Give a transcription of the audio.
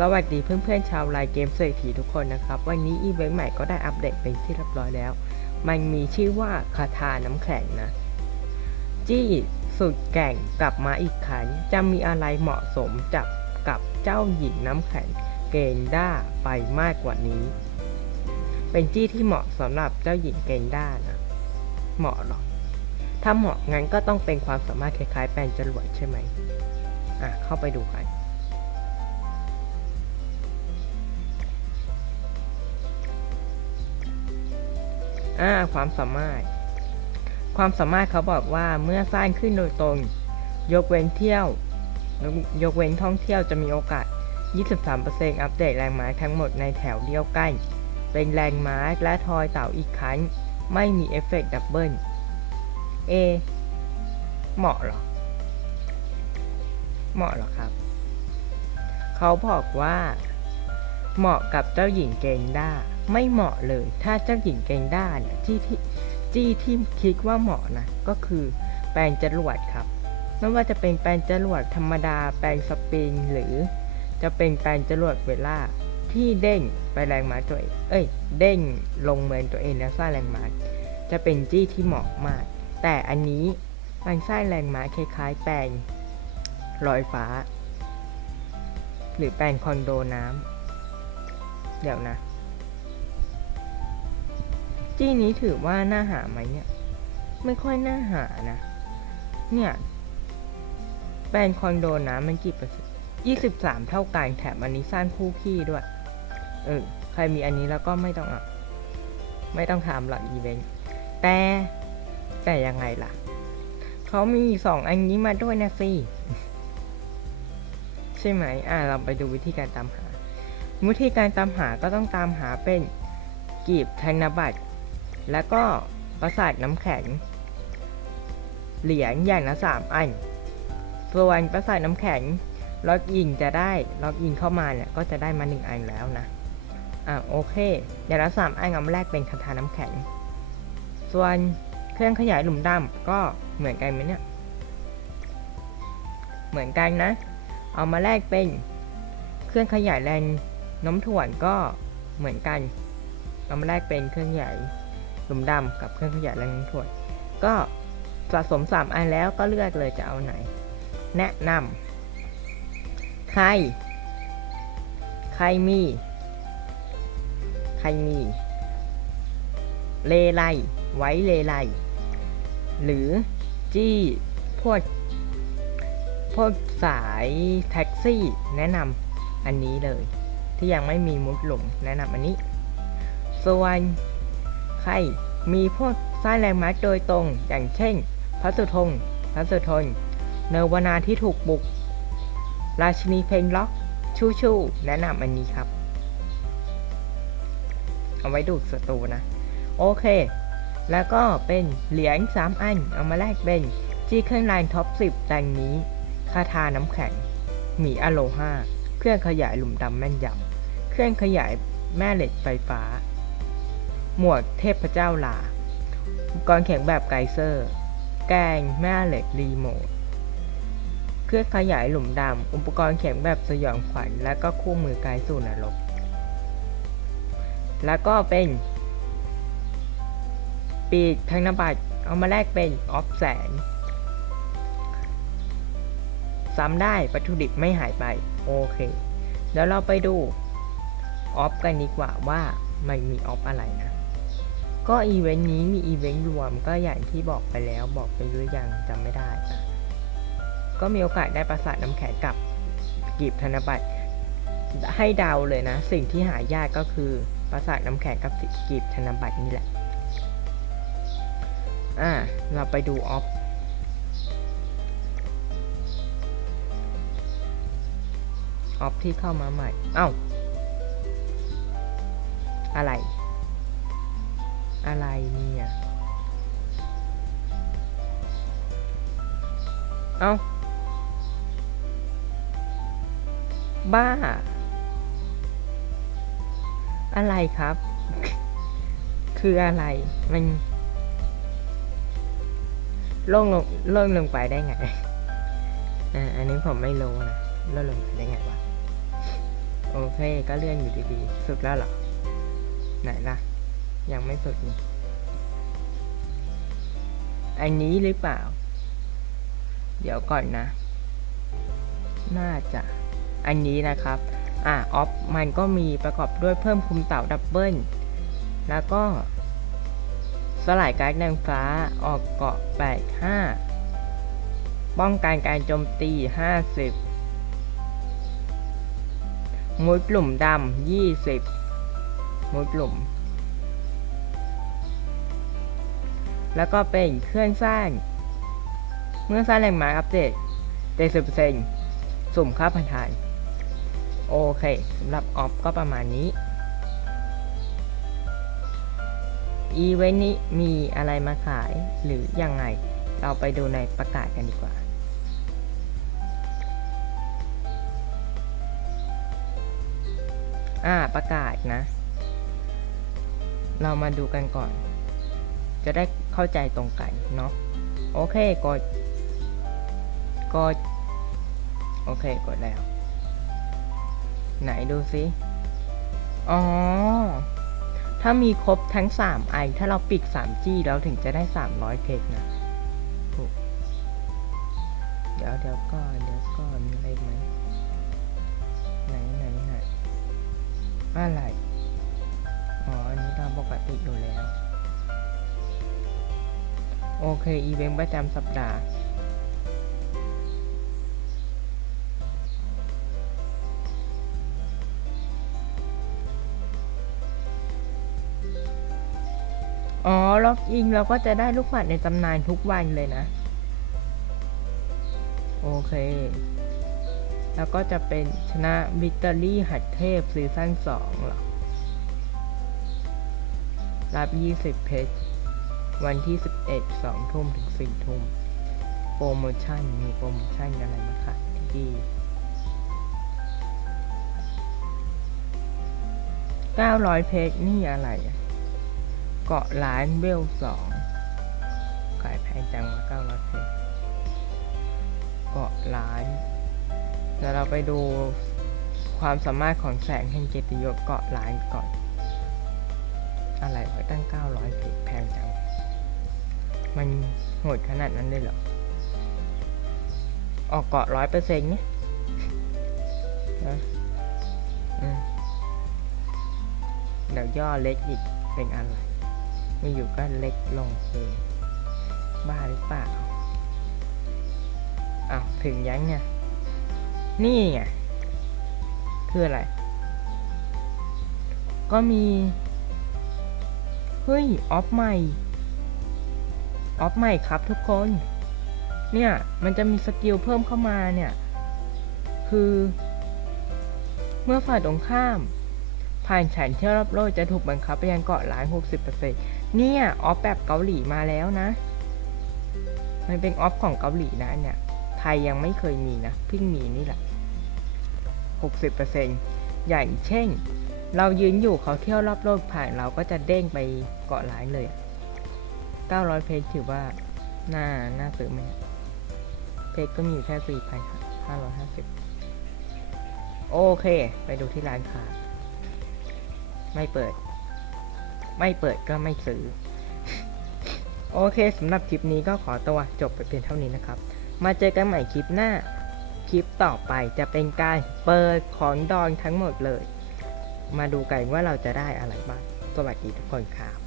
สวัสดีเพื่อนๆชาวไลน์เกมเศรษฐีทุกคนนะครับ วันนี้อีเวนต์ใหม่ก็ได้อัปเดตเป็นที่เรียบร้อยแล้ว มันมีชื่อว่าคาถาน้ำแข็งนะ จี้สุดแก่งกลับมาอีกครั้งจะมีอะไรเหมาะสมจับกับเจ้าหญิงน้ำแข็งเกนด้าไปมากกว่านี้ เป็นจี้ที่เหมาะสำหรับเจ้าหญิงเกนด้านะเหมาะหรอถ้าเหมาะงั้นก็ต้องเป็นความสามารถคล้ายๆแปลงจรวดใช่ไหมอะเข้าไปดูกัน อ่าความสามารถ ความสามารถเขาบอกว่าเมื่อสร้างขึ้นโดยตรง ยกเว้นเที่ยว ยกเว้นท่องเที่ยวจะมีโอกาส 23%อัปเดตแรงม้าทั้งหมดในแถวเดียวกัน เป็นแรงม้าและทอยเต่าอีกครั้ง ไม่มีเอฟเฟกต์ดับเบิลเอเหมาะหรอ เหมาะหรอครับ เขาบอกว่า เหมาะกับเจ้าหญิงเกนด้า ไม่เหมาะเลย ถ้าเจ้าหญิงเกนด้าเนี่ยที่ที่จี้ที่คิดว่าเหมาะนะก็คือแปลงจรวดครับไม่ว่าจะเป็นแปลงจรวดธรรมดา แปลงสปริงหรือ จะเป็นแปลงจรวดเวล่าที่เด้งไปแรงม้าตัวเองเอ้ย เด้งลงเมืองตัวเองแล้วสร้างแรงม้าจะเป็นจี้ที่เหมาะมาก แต่อันนี้มันสร้างแรงม้าคล้ายๆ แปลงลอยฟ้า หรือแปลงคอนโดน้ำ เดี๋ยวนะ จี้นี้ถือว่าน่าหาไหมเนี่ย ไม่ค่อยน่าหานะ เนี่ยแปลงคอนโดน้ำมันกี่เปอร์เซ็นต์ยี่สิบสามเท่ากันแถมอันนี้สร้างคู่ขี้ด้วย เออ ใครมีอันนี้แล้วก็ไม่ต้องอะ ไม่ต้องทำหรอกอีเวนต์ แต่แต่ยังไงล่ะ เขามีสองอันนี้มาด้วยนะสิ ใช่ไหม อ่าเราไปดูวิธีการตามหา วิธีการตามหาก็ต้องตามหาเป็นกีบธนบัตร แล้วก็ประสาทน้ำแข็ง เหรียญอย่างละสามอันส่วนประสาทน้ำแข็งล็อกอินจะได้ล็อกอินเข้ามาเนี่ยก็จะได้มาหนึ่งอันแล้วนะอ่าโอเคอย่างละสามอันเอามาแรกเป็นคาถาน้ำแข็ง ส่วนเครื่องขยายหลุมดำก็เหมือนกันไหมเนี่ย เหมือนกันนะ เอามาแลกเป็นเครื่องขยายแรง น้มถ่วงก็เหมือนกันเอามาแลกเป็นเครื่องขยายหลุมดำกับเครื่องขยายแรงน้มถ่วงก็สะสม 3 อันแล้วก็เลือกเลยจะเอาไหน แนะนำใคร ใครมี ใครมี เลไลไว้เลไลหรือจี้พวกพวกสายแท็กซี่แนะนำอันนี้เลย ที่ยังไม่มีมุดหลุมแนะนำอันนี้ ส่วนใครมีพวกสร้างแรงม้าโดยตรง อย่างเช่น พระสุทงพระสุทนเนวนาที่ถูกบุก ราชินีเพลงล็อก ชูชูแนะนำอันนี้ครับ เอาไว้ดูดศัตรูนะ โอเค แล้วก็เป็นเหรียญ3 อัน เอามาแลกเป็นจี้เครื่องลายท็อป 10ดังนี้ คาทาน้ำแข็งหมีอโลฮา ครื่องขยายหลุมดำแม่นยำ เครื่องขยายแม่เหล็กไฟฟ้า หมวดเทพเจ้าลาอุปกรณ์แข็งแบบไกเซอร์ แกงแม่เหล็กรีโมท เครื่องขยายหลุมดำ อุปกรณ์แข็งแบบสยองขวัญ และก็คู่มือไกด์สู่นรก แล้วก็เป็นปีกธนบัตรเอามาแลกเป็นออฟแสน ซ้ำได้วัตถุดิบไม่หายไป โอเคเดี๋ยวเราไปดูออฟกันดีกว่าว่ามันมีออฟอะไรนะ ก็อีเวนต์นี้มีอีเวนต์รวมก็อย่างที่บอกไปแล้วบอกไปหรือยังจำไม่ได้อะก็มีโอกาสได้ประสาทน้ำแข็งกับกีบธนบัตรให้เดาเลยนะ สิ่งที่หายากก็คือประสาทน้ำแข็งกับกีบธนบัตรนี่แหละ อ่า เราไปดูออฟ ออฟที่เข้ามาใหม่ เอ้า อะไร อะไรเนี่ย เอ้า บ้า อะไรครับ คืออะไร มันล่งลงล่งลงไปได้ไงอ่าอันนี้ผมไม่รู้นะล่งลงไปได้ไงวะ โอเคก็เลื่อนอยู่ดีๆ สุดแล้วเหรอ ไหนล่ะ ยังไม่สุดนี่อันนี้หรือเปล่า เดี๋ยวก่อนนะ น่าจะ อันนี้นะครับ อะออฟมันก็มีประกอบด้วยเพิ่มคุมเต่าดับเบิล แล้วก็ สลายการ์ดนางฟ้าออกเกาะ 85 ป้องกันการโจมตี 50 มุดหลุมดำ20มุดหลุม แล้วก็เป็นเครื่องสร้าง เมื่อสร้างแรงหมาอัปเดต70%สุ่มค่าพันธานโอเคสำหรับออฟก็ประมาณนี้อีเวนต์นี้มีอะไรมาขายหรือยังไง เราไปดูในประกาศกันดีกว่า อ่าประกาศนะ เรามาดูกันก่อน จะได้เข้าใจตรงกันเนาะโอเคกดกดโอเคกดแล้ว ไหนดูซิอ๋อ ถ้ามีครบทั้ง3อันถ้าเราปิด 3G เราถึงจะได้ 300 เพชรนะ เดี๋ยวเดี๋ยวก่อน เดี๋ยวก่อน มีอะไรไหม อะไร อ๋อ อันนี้ตามปกติอยู่แล้ว โอเค อีเวนต์ประจำสัปดาห์ อ๋อ ล็อกอินเราก็จะได้ลูกปัดในตำนานทุกวันเลยนะ โอเค แล้วก็จะเป็นชนะวิตอรี่หัดเทพซีซั่น2หรอรับ 20 เพชรวันที่ 11 2 ทุ่มถึง 4 ทุ่ม โปรโมชั่น มีโปรโมชั่นอะไรมาคะที่900 เพชรนี่อะไร เกาะล้านเวลสองขายแพงจังว่าเก้าร้อยเพชรเกาะล้าน เดี๋ยวเราไปดูความสามารถของแสงแห่งเกียรติยศเกาะล้านก่อน อะไรไว้ตั้งเก้าร้อยเพแพงจัง มันโหดขนาดนั้นเลยเหรอ ออกเกาะร้อยเปอร์เซ็นต์เนี่ยเดี๋ยวย่อเล็กอีกเป็นอะไรมีอยู่ก็เล็กลงเองบ้าหรือเปล่าอ้าวถึงยังเนี่ย นี่ไงคืออะไร ก็มี เฮ้ย ออฟใหม่ ออฟใหม่ครับทุกคน เนี่ย มันจะมีสกิลเพิ่มเข้ามาเนี่ย คือ เมื่อฝ่ายตรงข้าม ผ่านฉันเที่ยวรอบโลกจะถูกบังคับไปยังเกาะล้านหกสิบเปอร์เซ็นต์เนี่ย ออฟแบบเกาหลีมาแล้วนะ มันเป็นออฟของเกาหลีนะเนี่ย ไทยยังไม่เคยมีนะ เพิ่งมีนี่แหละ หกสิบเปอร์เซ็นต์อย่างเช่น เรายืนอยู่เขาเที่ยวรอบโลกผ่านเราก็จะเด้งไปเกาะหลานเลยเก้าร้อยเพจถือว่าน่าน่าซื้อไหมเพจก็มีอยู่แค่สี่พันห้าร้อยห้าสิบโอเค ไปดูที่ร้านค้าไม่เปิด ไม่เปิดก็ไม่ซื้อ โอเคสำหรับคลิปนี้ก็ขอตัวจบไปเพียงเท่านี้นะครับ มาเจอกันใหม่คลิปหน้า คลิปต่อไปจะเป็นการเปิดของดองทั้งหมดเลย มาดูกันว่าเราจะได้อะไรบ้าง สวัสดีทุกคนครับ